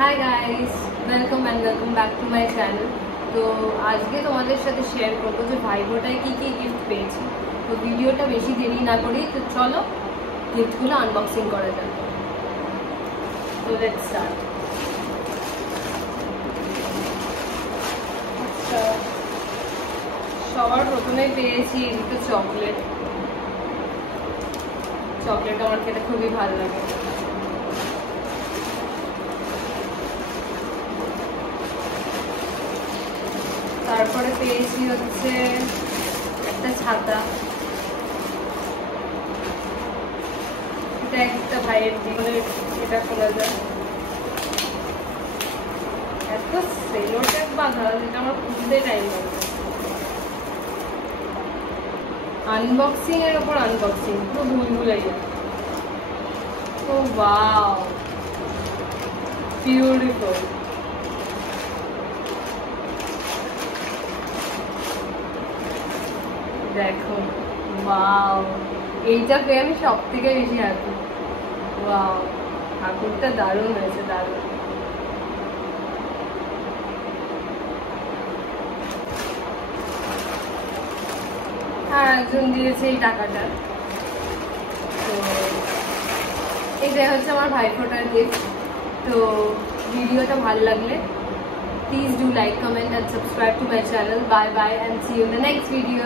Hi guys, welcome back to my channel. তো আজকে তোমাদের সাথে শেয়ার করবো যে ভাই ফোঁটায় কী কী গিফট পেয়েছি। তো ভিডিওটা বেশি দেরি না করি, তো চলো গিফটগুলো আনবক্সিং করা যাক। তো লেটস স্টার্ট। আচ্ছা, সবার প্রথমে পেয়েছি এদিকে চকলেট। চকলেট আমার খেতে খুবই ভালো লাগে। তারপরে পেয়েছি হচ্ছে একটা ছাতা। এটা একটা ভাইয়ের জীবনে এটা খোলা যায়। এত সেলোটেপ বাঁধা যেটা আমার খুলতে টাইম লাগবে। আনবক্সিং এর উপর আনবক্সিং, পুরো ভুলভুলাই যায়। ও ওয়াও, বিউটিফুল। দেখো, ওয়াও, এইটা পেয়ে আমি সব থেকে বেশি হ্যাপি। ওয়াও, ঠাকুরটা দারুণ হয়েছে, দারুণ। আর একজন দিয়েছে এই টাকাটা। তো এটাই হচ্ছে আমার ভাইফোঁটার গিফট। তো ভিডিওটা ভালো লাগলে please do like, comment and subscribe to my channel. Bye bye and see you in the next video.